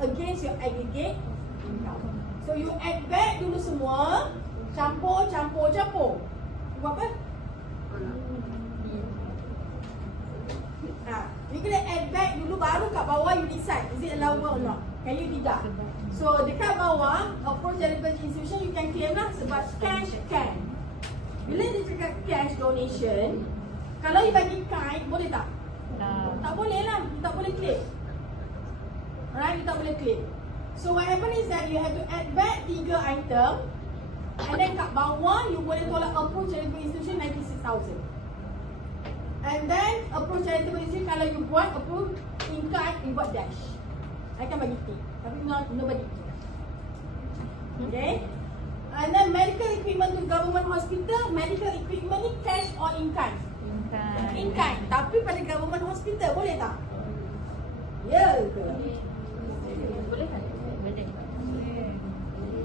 against your aggregate income. So you add back dulu semua. Campur. Buat apa? You kena add back dulu baru kat bawah you decide is it allowable or not. Can you deduct? So dekat bawah approach charitable institution you can claim lah sebab cash can. Bila dia cakap cash donation, kalau you bagi kind boleh tak? Tak boleh lah, you tak boleh claim. Alright, you tak boleh claim. So what happen is that you have to add back 3 item and then kat bawah you boleh tolak approach charitable institution 96,000. And then approach charitable institution kalau you buat approve in kind, you buat dash. I akan bagi tick, tapi nobody. Okay. And then medical equipment to government hospital, medical equipment ni cash or in kind? In kind. Tapi pada government hospital boleh tak? Ya ke? Boleh kan? Boleh.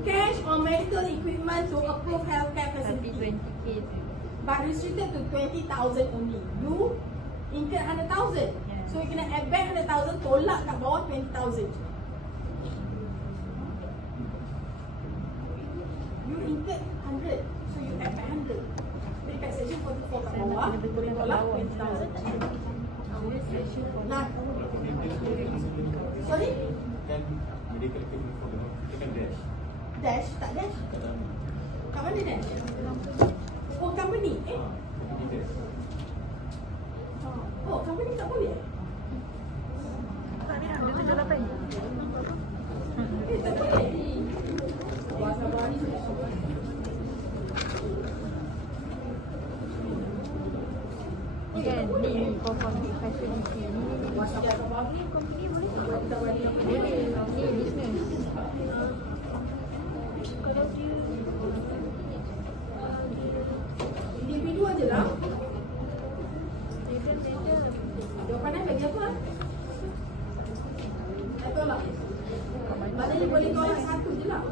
Cash or medical equipment to approve healthcare Tapi facility. 20k tu. But restricted to 20,000 only. You incur 100,000. Yeah. So you kena add back 100,000, tolak kat bawah 20,000. You incur 100, so you add back 100. Jadi kat section 44 kat bawah, boleh tolak 20,000. Nah, sorry? Kan medical equipment for the hospital kan dash. Dash? Tak dash? Kat mana dash? Oh, company? Company dash. Oh, company tak boleh? Tak ada, dia 78. Tak boleh. Sabar ni. Kan, ni perform facility ni. Company boleh tak? Boleh, ni business. Kalau dia Individu aje lah. dia Jawapan dia bagi apa? Saya tolak. Maknanya boleh tolak satu je lah.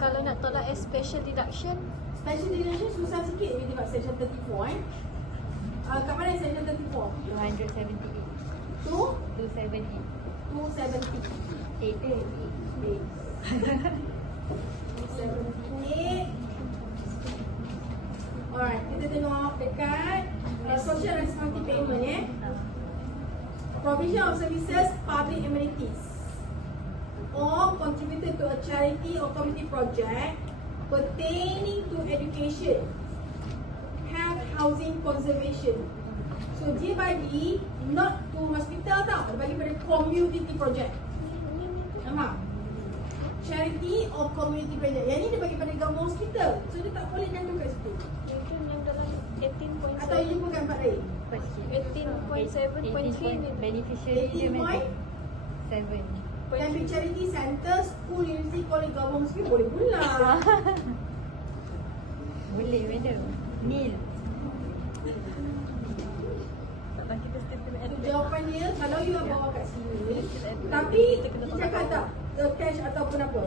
kalau nak tolak as special deduction, Special deduction susah sikit bila tengok section 34 kat mana section 34? 278. Tu 278. 278. Alright, kita tengok dekat social responsibility payment provision of services, public amenities or contributed to a charity or community project pertaining to education, health, housing, conservation. So dia bagi not to hospital tau, dia bagi pada community project. Nampak? Charity or community project. Yang ni dia bagi pada government hospital. So dia tak boleh gantung kat situ. mungkin yang dalam 18.7. Atau you bukan empat lain. 18.7.3 ni. Beneficiary dia 18 point? macam 7. Can be charity center, school, university, college, government hospital boleh pula. Boleh madam. Nil. Itu jawapan dia kalau you bawa kat sini. Tapi dia cakap tak the cash ataupun apa.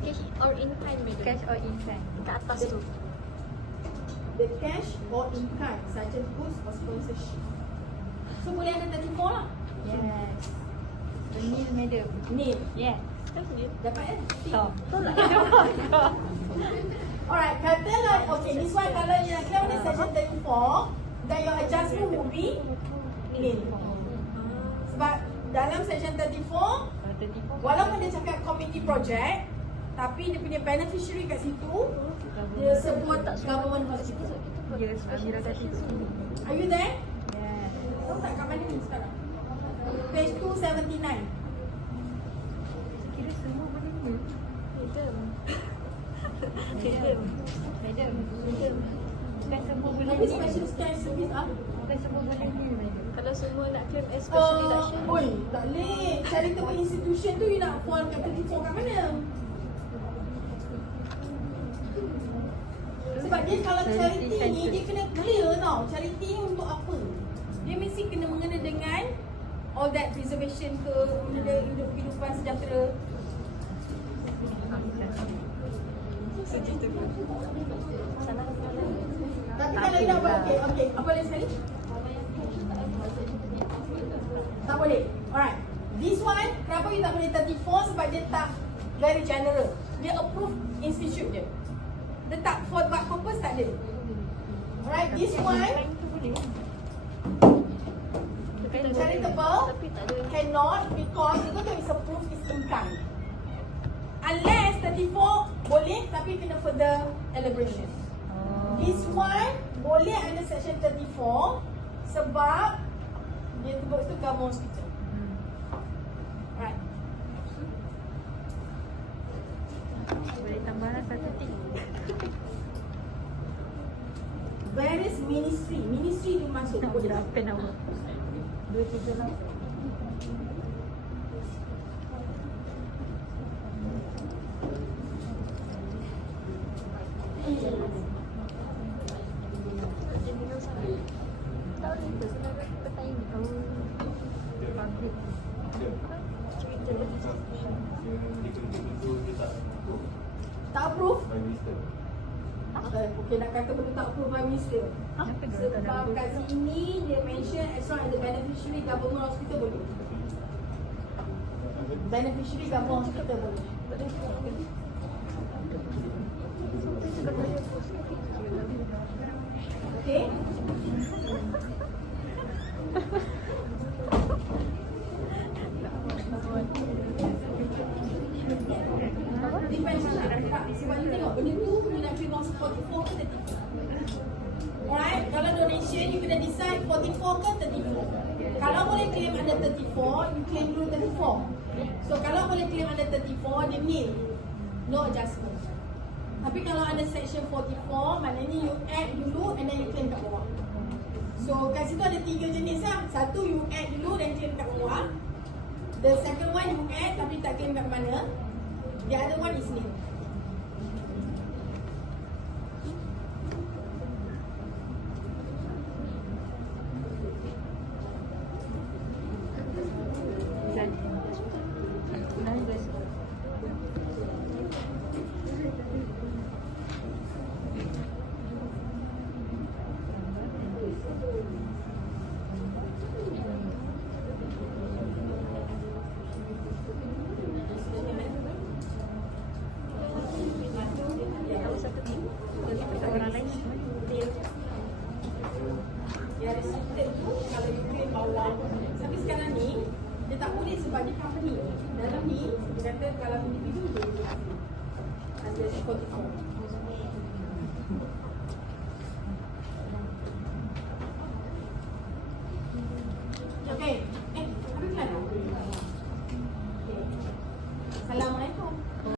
Cash or in kind, madam. Cash or in kind. Kat atas tu. The cash or in kind, such as goods or sponsorship. So boleh ada 34 lah. Yes. So, nil madam. Ni Yeah. dapat kan? Stop. Alright, katalah okay, this one kalau you nak clear on the section 34, then your adjustment will be nil. Sebab dalam section 34, walaupun dia cakap community project, tapi dia punya beneficiary kat situ, dia sebut government hospital. Yes, Amira kat situ. Are you there? Yeah. Tahu tak kat mana ni sekarang? Page 279. Kira semua boleh nil. Madam. Madam. Madam. Bukan semua boleh Tapi nil. special cash service ah? Bukan semua boleh nil madam. Kalau semua nak claim as special deduction. Oi, tak boleh. Charitable institution tu you nak fall kat 34 kat mana? Sebab dia kalau charity ni dia kena clear tau. Charity ni untuk apa? Dia mesti kena mengena dengan all that preservation ke, menjaga hidupan sejahtera. Tapi kalau you nak buat okey, apa boleh sekali? Tak boleh. Alright. This one, kenapa you tak boleh 34? Sebab dia tak very general. Dia approved institute je. Dia tak for what purpose tak ada. Alright, this one charitable Tapi tak ada. cannot because itu tu is approved is in kind. Unless 34 boleh tapi kena further elaboration. This one boleh under section 34 sebab dia sebut tu government hospital. Right. Boleh tambahlah satu tik. Where is ministry? Ministry tu masuk. Tak boleh apa nama. 238. Public. Tak approve? By minister. Okay, nak kata benda tak approve by minister. Kenapa dia tak Sebab ada? kat sini dia mention as long as the beneficiary government hospital boleh. Beneficiary government hospital boleh. Okay? Depends lah. Sebab you tengok benda tu you nak claim loss 44 ke 34. Alright, kalau donation you kena decide 44 ke 34. Kalau boleh claim under 34, you claim dulu 34. So kalau boleh claim under 34, dia nil. No adjustment. Tapi kalau under section 44, maknanya you add dulu and then you claim kat bawah. So kat situ ada 3 jenis lah. Satu you add dulu dan claim kat bawah. The second one you add tapi tak claim kat mana. The other one is nil. restricted tu kalau you claim bawah. Tapi sekarang ni dia tak boleh sebab dia company. Dalam ni dia kata kalau individu boleh under 44. Okay.